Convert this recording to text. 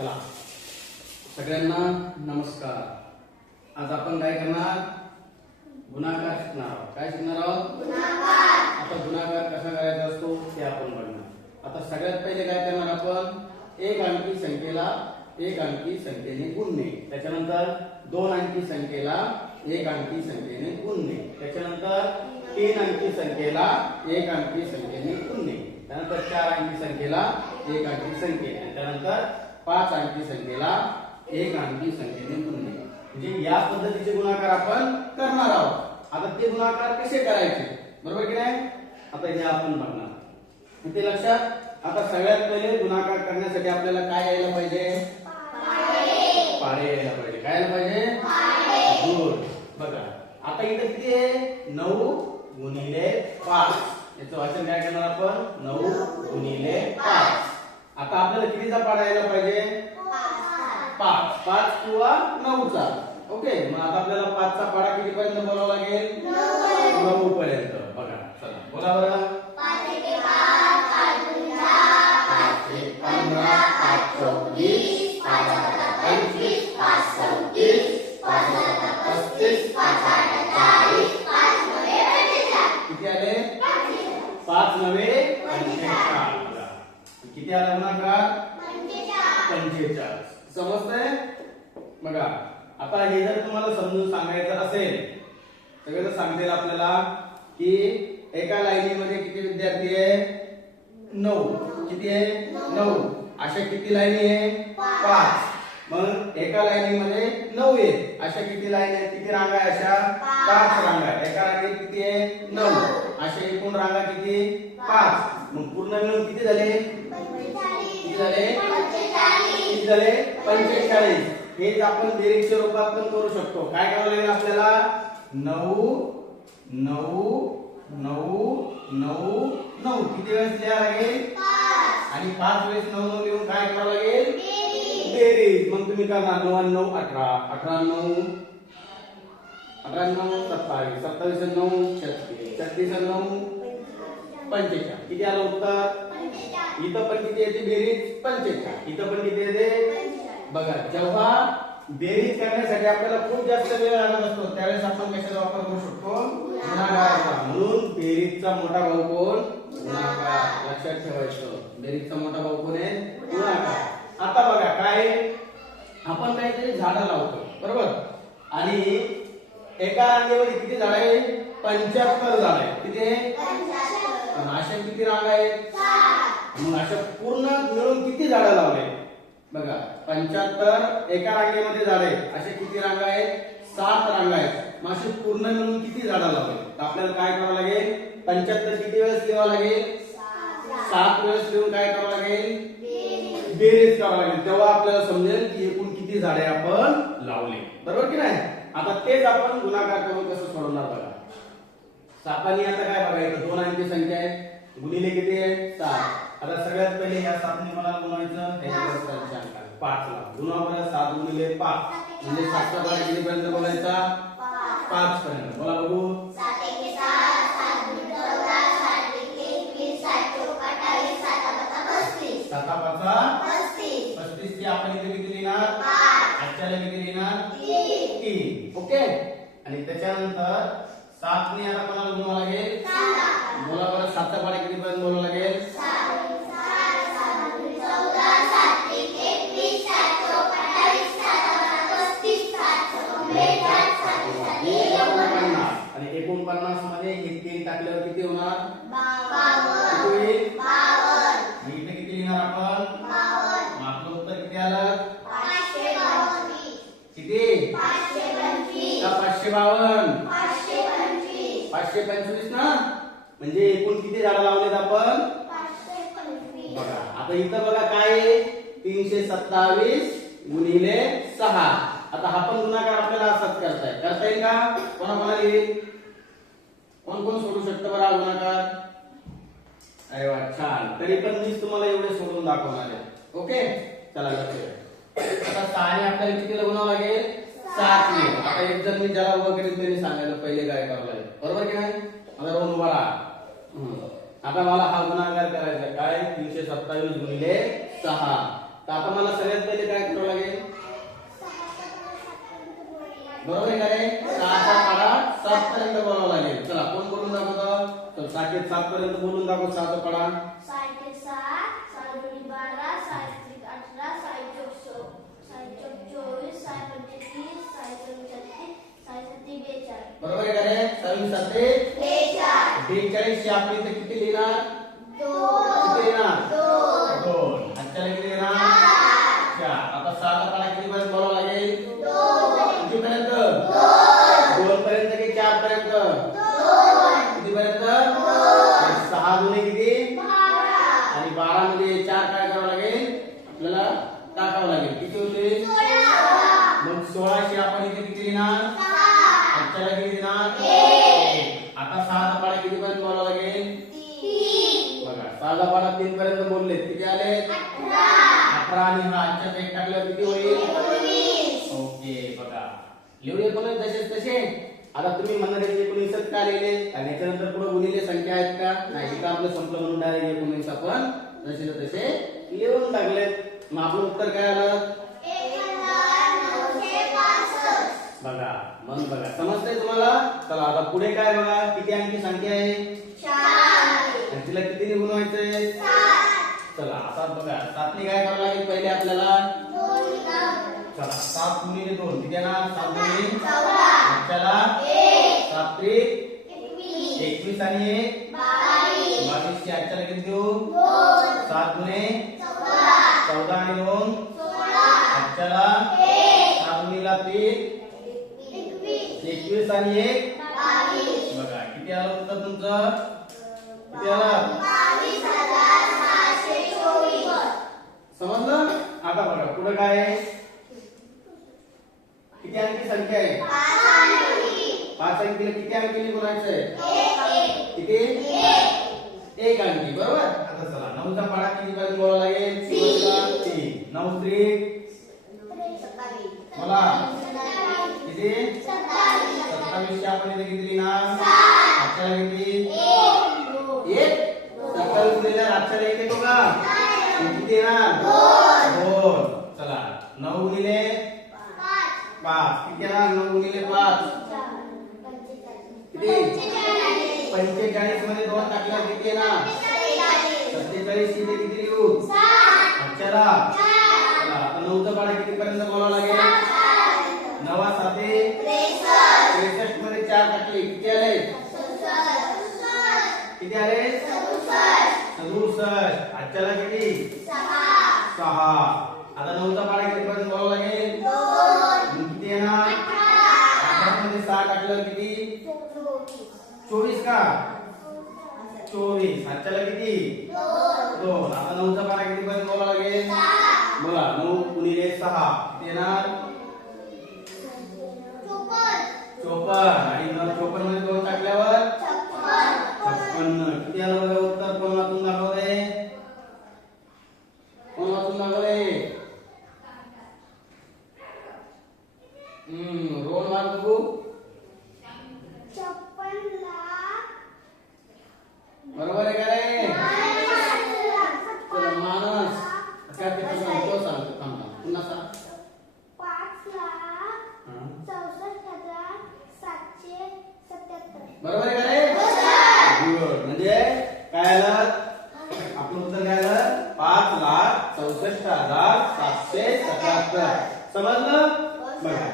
चला सगळ्यांना नमस्कार। आज आपण काय करणार, गुणाकार शिकणार आहोत। काय शिकणार आहोत? गुणाकार। आता गुणाकार कसा करायचा असतो ते आपण बघणार। आता सगळ्यात पहिले काय करणार आपण, एक अंकी संख्येला एक अंकी संख्येने गुणणे, त्याच्यानंतर दोन अंकी संख्येला एक अंकी संख्येने गुणणे, त्याच्यानंतर तीन अंकी संख्येला एक अंकी संख्येने गुणणे, त्यानंतर चार अंकी संख्येला एक अंकी संख्येने, त्यानंतर पाच अंकी संख्येला एक अंकी संख्येने गुणणे। म्हणजे या पद्धतीचे गुणाकार आपण करणार आहोत। आता ते गुणाकार कसे करायचे, बरोबर की नाही? आता हे आपण बघणार। इथे लक्षात, आता सगळ्यात पहिले गुणाकार करण्यासाठी आपल्याला काय यायला पाहिजे? पाढे यायला पाहिजे। काय यायला पाहिजे? गुण। बघा आता इथे किती आहे? 9 गुणिले 5। याचं वाचन काय करणार आपण? 9 गुणिले 5। आता आपल्याला कितीचा पाढा यायला पाहिजे? 5 5 किंवा 9 चा। ओके, मग आता आपल्याला 5 चा पाढा किती पर्यंत बोलावा लागेल? 9 पर्यंत। बघा चला बोला बरं। 5 1 5 5 2 4 5 1 15 5 24 5 25 5 34 5 35 5 40 5 9 45। किती आले? 5 9 45। किती आला गुणाकार? 45। समजतंय? बघा आता हे जर तुम्हाला समजून सांगायचं असेल, सगळं सांगतील आपल्याला की एका लाईनीमध्ये किती विद्यार्थी आहे? 9। किती आहे? 9। अशा किती लाईनी आहे? 5। मग एका लाईनीमध्ये 9 आहे, अशा किती लाईन आहेत? किती रांगा आहे? अशा 5 रांगा आहेत। एका रांगेत किती आहे? 9। अशा एकूण रांगा किती? 5। मग पूर्ण मिळून किती झाले? किती झाले? 45। हेच आपण बेरीजच्या रूपात पण करू शकतो। काय करावं लागेल आपल्याला? 9 9 9 9 9 किती वेळेस लिहावं लागेल? 5। आणि 5 वेळेस 9 9 लिहून काय करावं लागेल? बेरीज। मग तुम्ही करणार 9 9 18 18 9 18 9 27 27 9 36 36 9 45। किती आलं उत्तर? इथं पण किती येते बेरीज? 45। इथं पण किती येते? बघा जेव्हा बेरीज करण्यासाठी आपल्याला खूप जास्त वेळ लागत असतो, त्यावेळेस आपण कशाचा वापर करू शकतो? गुणाकाराचा। म्हणून बेरीजचा मोठा भाऊ कोण? गुणाकार। लक्षात ठेवायचं, बेरीजचा मोठा भाऊ कोण आहे? गुणाकार। आता बघा काय, आपण काहीतरी झाडं लावतो बरोबर, आणि एका रांगेमध्ये किती झाड आहे? 75 झाड आहे। किती आहे? 75। अशा किती रांगा आहेत? 7। मग अशा पूर्ण मिळून किती झाडं लावले? बघा 75 एका रांगेमध्ये झाड आहेत, अशा किती रांगा आहेत? 7 रांगा आहेत। मग अशी पूर्ण मिळून किती झाडं लावले? तर आपल्याला काय करावं लागेल? 75 किती वेळेस लिहावं लागेल? 7 वेळेस लिहून काय करावं लागेल? बेरीज करावं लागेल। तेव्हा आपल्याला समजेल की एकूण किती झाडे आपण लावले, बरोबर की नाही? आता तेच आपण गुणाकार करून कसं सोडवणार बघा। 7 आणि आता काय बघायचं? दोन अंकी संख्या आहे, गुणिले किती आहे? 7। आता सगळ्यात पहिले या 7 ने मला गुणवायचं, ह्याच्यावर 5 ला गुणवा बरं। 7 गुणिले 5 म्हणजे 7 चा पाढा किती पर्यंत बोलायचा? 5 पर्यंत। बोला बघू। 7 1 7 7 2 14 7 1 21 7 4 28 7 5 35 7 5 35 35 ची आपण इथे किती लिहिणार? 5। आजच्याला किती लिहिणार? 3। 3। ओके, आणि त्याच्यानंतर 7 ने आता कोणाला गुणवा लागेल? 7। बोला बरं, 7 चा पाढा किती पर्यंत बोलावं लागेल? 7 1 7 7 2 14 7 1 21 7 4 28 7 35 7 आणि 49 मध्ये हे 3 टाकल्यावर किती होणार? 52 होईल? 52। इथे किती लिहिणार आपण? 52। आपलं उत्तर किती आलं? 525। किती? 525 का 552? 525 525 ना? म्हणजे एकूण किती झाडं लावलेत आपण? 525। बघा आता इथं बघा काय आहे? 327 गुणिले 6। आता हा पण गुणाकार आपल्याला असाच करता येईल का? कोणाला येईल? कोण कोण सोडू शकतं बरं हा गुणाकार? अरे वा, छान। तरी पण मीच तुम्हाला एवढे सोडून दाखवणार आहे। ओके, चला लक्ष द्या। आता 6 ने आपल्याला कितीला गुणावं लागेल? 7 ने। आता एक जण मी ज्याला उभं करीत त्यांनी सांगायला पहिले काय करावं लागेल, बरोबर की नाही? आता रोहन उभा राहा। आता मला हा गुणाकार करायचा काय? 327 गुणिले 6। तर आता मला सगळ्यात पहिले काय करावं लागेल? बरोबर आहे का रे? 6चा पाढा 7 पर्यंत बोलावं लागेल. चला कोण बोलून दाखवतं? तर 6 ते 7 पर्यंत बोलून दाखव 6चा पाढा. 6 ते 7, 6 दुनी 12, 6 त्रिक 18, 6 चौक 24, 6 पंचे 30, 6 चौक 36, 6 सत्ते 42. बरोबर आहे का रे? 6 7 42 ची आपण इथे किती लिहिणार? 2 किती लिहिणार? 2 2. अच्छा किती लिहिणार? 4. आता 6चा पाढा किती पर्यंत बोलावं लागेल? 2 किती पर्यंत? 2 2 पर्यंत की 4 पर्यंत? 2 किती पर्यंत? 6 दुने किती? 12 आणि 12 मध्ये 4 काय करावं लागेल? आपल्याला टाकावं लागेल. किती होते? 16 मग 16 शी आपण इथे किती लिहिणार? 6 अच्छाला किती लिहिणार? 1. आता 6चा पाढा किती पर्यंत बोलावं लागेल? 3 बघा 6चा पाढा 3 पर्यंत बोलले. किती आले? 18 आणि हा अच्छा एक टाकल्यावर किती होईल? 19 ओके बघा लिहून येतो ना तसेच तसे. आता तुम्ही म्हणणार आहे 19 का लिहिले? आणि याच्यानंतर पुढे गुणिले संख्या आहेत का? नाही. इथं आपलं संपलं म्हणून डायरेक्ट 19 आपण जसे तसे लिहून टाकले. मग आपलं उत्तर काय आलं? 1965 बघा मन बघा समजतंय तुम्हाला? चला आता पुढे काय बघा किती अंकी संख्या आहे? 4 आणि तिला किती निघून व्हायचंय? 7 चला आता बघा 7 ने काय करावं लागेल पहिले आपल्याला? 2 चला 7 गुणिले 2 किती येणार? 7 गुणिले 14 चला 1 7 त्रिक 21 21 आणि 1 22 22 ची आजच्याला किती देऊ? 2 7 गुणे 14 14 आणि 2 16 आजच्याला 1 7 गुणिला 3 21 आणि 1 22 बघा किती आलं उत्तर तुमचं? किती आलं? 22,624 समजलं? आता बघा पुढे काय आहे? किती अंकी संख्या आहे? 5 अंकीला किती अंकी लिहून व्हायचंय? किती? 1 अंकी बरोबर. आता चला 9चा पाढा किती पर्यंत बोलावं लागेल? 3. 9 त्रिक मला किती? 27 ची आपण इथे किती लिहिणार? आजच्याला किती? 1. 27 लिहिल्यावर आजच्याला 1 येतो का? किती येणार? 2. चला 9 गुणिले 5 किती येणार? 9 गुणिले 5 किती? 45 मध्ये 2 टाकल्यावर किती येणार? 47 इथे किती लिहू? अक्षरा चला आता 9चा पाढा किती पर्यंत बोलावं लागेल? 9 7 63 मध्ये 4 टाकले किती आले? किती आले? 67. आजच्याला किती? 6. आता 9चा पाढा किती पर्यंत बोलावं लागेल? मग किती येणार? 18 मध्ये 6 टाकल्यावर किती? 24 का? 24. आजच्याला किती? 2. आता 9चा पाढा किती पर्यंत बोलावं लागेल? बघा 9 गुणिले 6 किती येणार? 54. आणि 54 मध्ये 2 टाकल्यावर 56. किती आलं बघा उत्तर? कोण वाचून दाखवलंय? कोण वाचून दाखवलंय? रोहन वाच बघू. 56 लाख बरोबर आहे का रे? चला मानस काय ते सांगतो सांगतो थांबा पुन्हा सांग. 5,64,777 बरोबर आहे का रे? गुड. म्हणजे काय आलं? आपलं उत्तर काय आलं? 5,64,777. समजलं? बघा